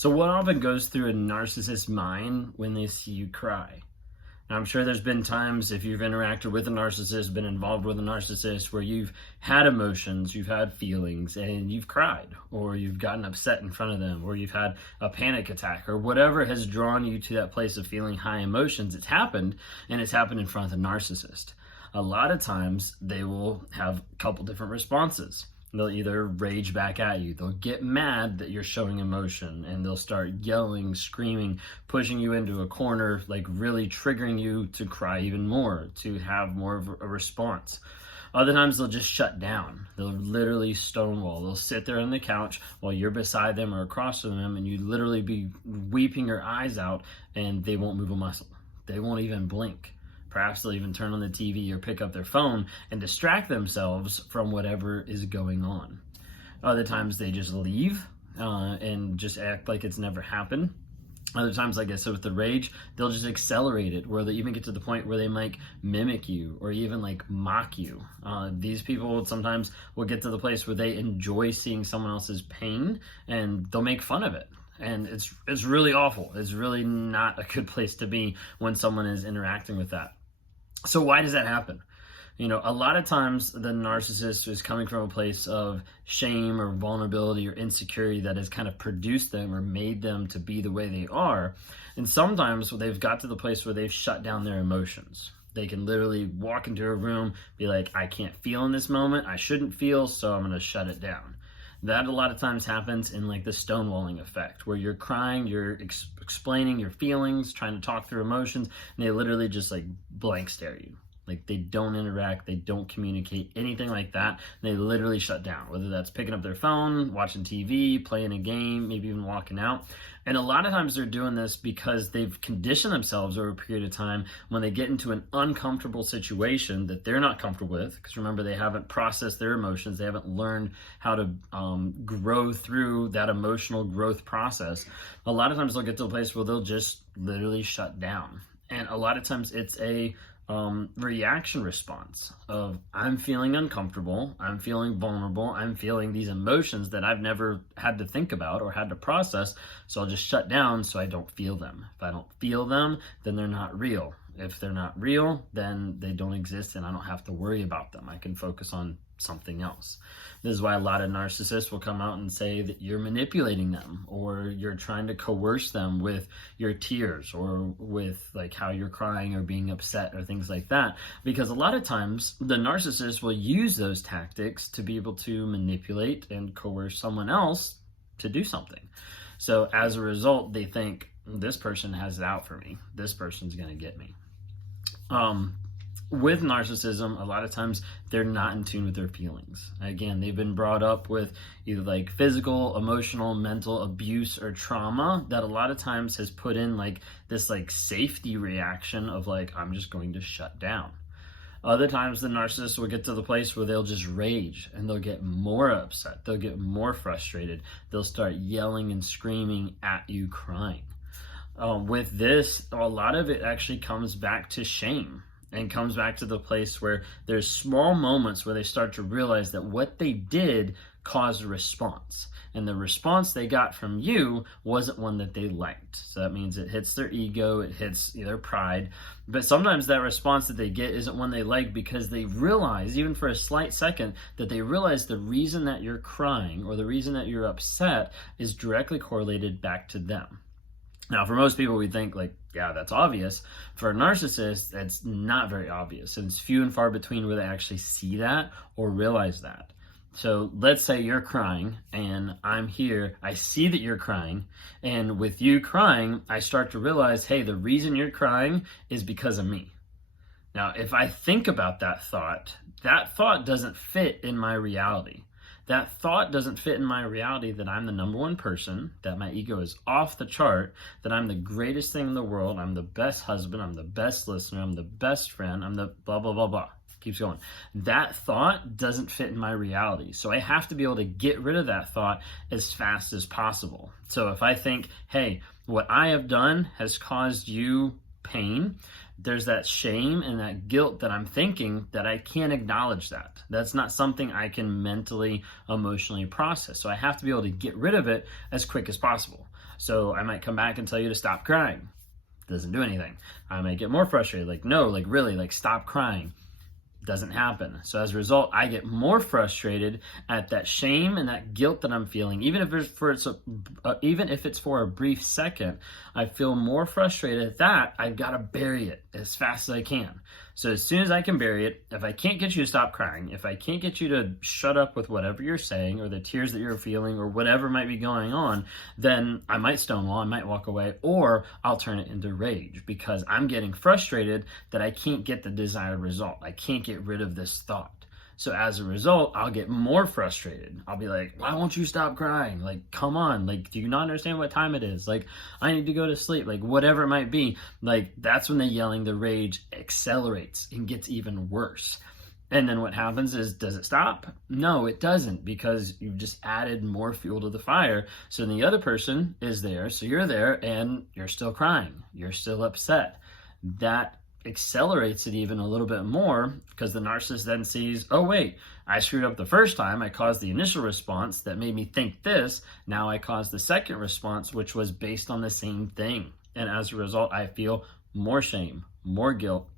So what often goes through a narcissist's mind when they see you cry? Now, I'm sure there's been times if you've interacted with a narcissist, been involved with a narcissist, where you've had emotions, you've had feelings, and you've cried, or you've gotten upset in front of them, or you've had a panic attack, or whatever has drawn you to that place of feeling high emotions. It's happened, and it's happened in front of the narcissist. A lot of times, they will have a couple different responses. They'll either rage back at you, they'll get mad that you're showing emotion, and they'll start yelling, screaming, pushing you into a corner, like really triggering you to cry even more, to have more of a response. Other times they'll just shut down. They'll literally stonewall. They'll sit there on the couch while you're beside them or across from them, and you literally be weeping your eyes out, and they won't move a muscle. They won't even blink. Perhaps they'll even turn on the TV or pick up their phone and distract themselves from whatever is going on. Other times they just leave and just act like it's never happened. Other times, like I said, with the rage, they'll just accelerate it, where they even get to the point where they might mimic you or even like mock you. These people sometimes will get to the place where they enjoy seeing someone else's pain, and they'll make fun of it. And it's really awful. It's really not a good place to be when someone is interacting with that. So why does that happen? A lot of times the narcissist is coming from a place of shame or vulnerability or insecurity that has kind of produced them or made them to be the way they are. And sometimes they've got to the place where they've shut down their emotions. They can literally walk into a room, be like, I can't feel in this moment. I shouldn't feel, so I'm going to shut it down. That a lot of times happens in like the stonewalling effect, where you're crying, you're explaining your feelings, trying to talk through emotions, and they literally just like blank stare at you. Like they don't interact, they don't communicate, anything like that. They literally shut down, whether that's picking up their phone, watching TV, playing a game, maybe even walking out. And a lot of times they're doing this because they've conditioned themselves over a period of time when they get into an uncomfortable situation that they're not comfortable with. Because remember, they haven't processed their emotions. They haven't learned how to grow through that emotional growth process. A lot of times they'll get to a place where they'll just literally shut down. And a lot of times it's a reaction response of, I'm feeling uncomfortable, I'm feeling vulnerable, I'm feeling these emotions that I've never had to think about or had to process, so I'll just shut down so I don't feel them. If I don't feel them, then they're not real. If they're not real, then they don't exist and I don't have to worry about them. I can focus on something else. This is why a lot of narcissists will come out and say that you're manipulating them, or you're trying to coerce them with your tears, or with like how you're crying or being upset or things like that. Because a lot of times the narcissist will use those tactics to be able to manipulate and coerce someone else to do something. So as a result, they think, this person has it out for me. This person's going to get me. With narcissism, a lot of times they're not in tune with their feelings. Again, they've been brought up with either like physical, emotional, mental abuse or trauma that a lot of times has put in like this like safety reaction of like, I'm just going to shut down. Other times the narcissist will get to the place where they'll just rage and they'll get more upset. They'll get more frustrated. They'll start yelling and screaming at you, crying. With this, a lot of it actually comes back to shame. And comes back to the place where there's small moments where they start to realize that what they did caused a response. And the response they got from you wasn't one that they liked. So that means it hits their ego, it hits their pride. But sometimes that response that they get isn't one they like, because they realize, even for a slight second, that they realize the reason that you're crying or the reason that you're upset is directly correlated back to them. Now, for most people, we think like, yeah, that's obvious. For a narcissist, it's not very obvious. And it's few and far between where they actually see that or realize that. So let's say you're crying and I'm here. I see that you're crying. And with you crying, I start to realize, hey, the reason you're crying is because of me. Now, if I think about that thought doesn't fit in my reality. That thought doesn't fit in my reality that I'm the number one person, that my ego is off the chart, that I'm the greatest thing in the world, I'm the best husband, I'm the best listener, I'm the best friend, I'm the blah, blah, blah, blah. Keeps going. That thought doesn't fit in my reality. So I have to be able to get rid of that thought as fast as possible. So if I think, hey, what I have done has caused you pain, there's that shame and that guilt that I'm thinking that I can't acknowledge that. That's not something I can mentally, emotionally process. So I have to be able to get rid of it as quick as possible. So I might come back and tell you to stop crying. Doesn't do anything. I might get more frustrated. Like, no, like really, like stop crying. Doesn't happen. So as a result, I get more frustrated at that shame and that guilt that I'm feeling. Even if it's for a brief second, I feel more frustrated at that. I've got to bury it as fast as I can. So as soon as I can bury it, if I can't get you to stop crying, if I can't get you to shut up with whatever you're saying or the tears that you're feeling or whatever might be going on, then I might stonewall, I might walk away, or I'll turn it into rage because I'm getting frustrated that I can't get the desired result. I can't get rid of this thought. So as a result, I'll get more frustrated. I'll be like, why won't you stop crying? Like, come on. Like, do you not understand what time it is? Like, I need to go to sleep. Like, whatever it might be. Like, that's when the yelling, the rage accelerates and gets even worse. And then what happens is, does it stop? No, it doesn't, because you've just added more fuel to the fire. So the other person is there. So you're there and you're still crying. You're still upset. That accelerates it even a little bit more, because the narcissist then sees, oh wait, I screwed up the first time. I caused the initial response that made me think this. Now I caused the second response, which was based on the same thing. And as a result, I feel more shame, more guilt.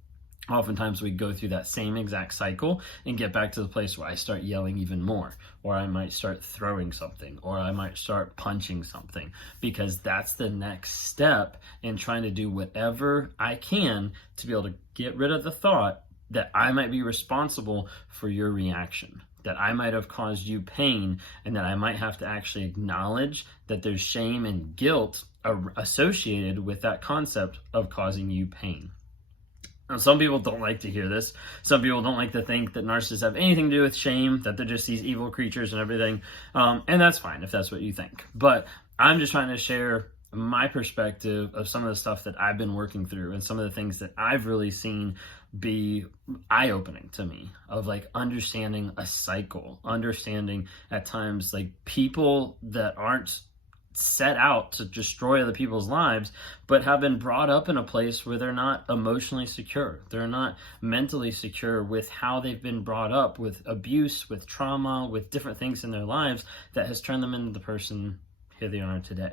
Oftentimes we go through that same exact cycle and get back to the place where I start yelling even more, or I might start throwing something, or I might start punching something, because that's the next step in trying to do whatever I can to be able to get rid of the thought that I might be responsible for your reaction, that I might have caused you pain, and that I might have to actually acknowledge that there's shame and guilt associated with that concept of causing you pain. Now, some people don't like to hear this. Some people don't like to think that narcissists have anything to do with shame, that they're just these evil creatures and everything. And that's fine if that's what you think. But I'm just trying to share my perspective of some of the stuff that I've been working through and some of the things that I've really seen be eye-opening to me, of like understanding a cycle, understanding at times like people that aren't set out to destroy other people's lives, but have been brought up in a place where they're not emotionally secure. They're not mentally secure with how they've been brought up, with abuse, with trauma, with different things in their lives that has turned them into the person here they are today.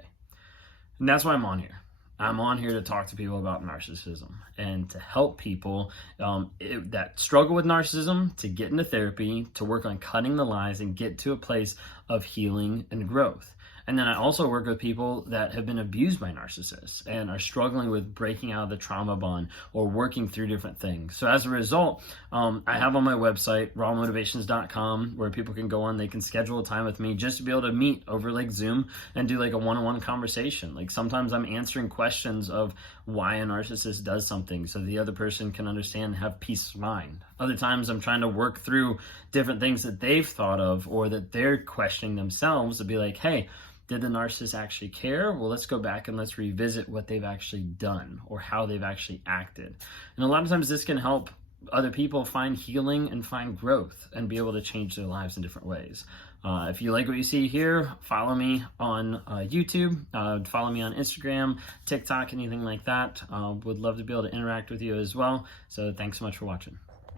And that's why I'm on here. I'm on here to talk to people about narcissism and to help people that struggle with narcissism to get into therapy, to work on cutting the lies and get to a place of healing and growth. And then I also work with people that have been abused by narcissists and are struggling with breaking out of the trauma bond or working through different things. So as a result, I have on my website, rawmotivations.com, where people can go on, they can schedule a time with me just to be able to meet over like Zoom and do like a one-on-one conversation. Like sometimes I'm answering questions of why a narcissist does something so the other person can understand and have peace of mind. Other times I'm trying to work through different things that they've thought of or that they're questioning themselves to be like, hey, did the narcissist actually care? Well, let's go back and let's revisit what they've actually done or how they've actually acted. And a lot of times this can help other people find healing and find growth and be able to change their lives in different ways. If you like what you see here, follow me on YouTube, follow me on Instagram, TikTok, anything like that. Would love to be able to interact with you as well. So thanks so much for watching.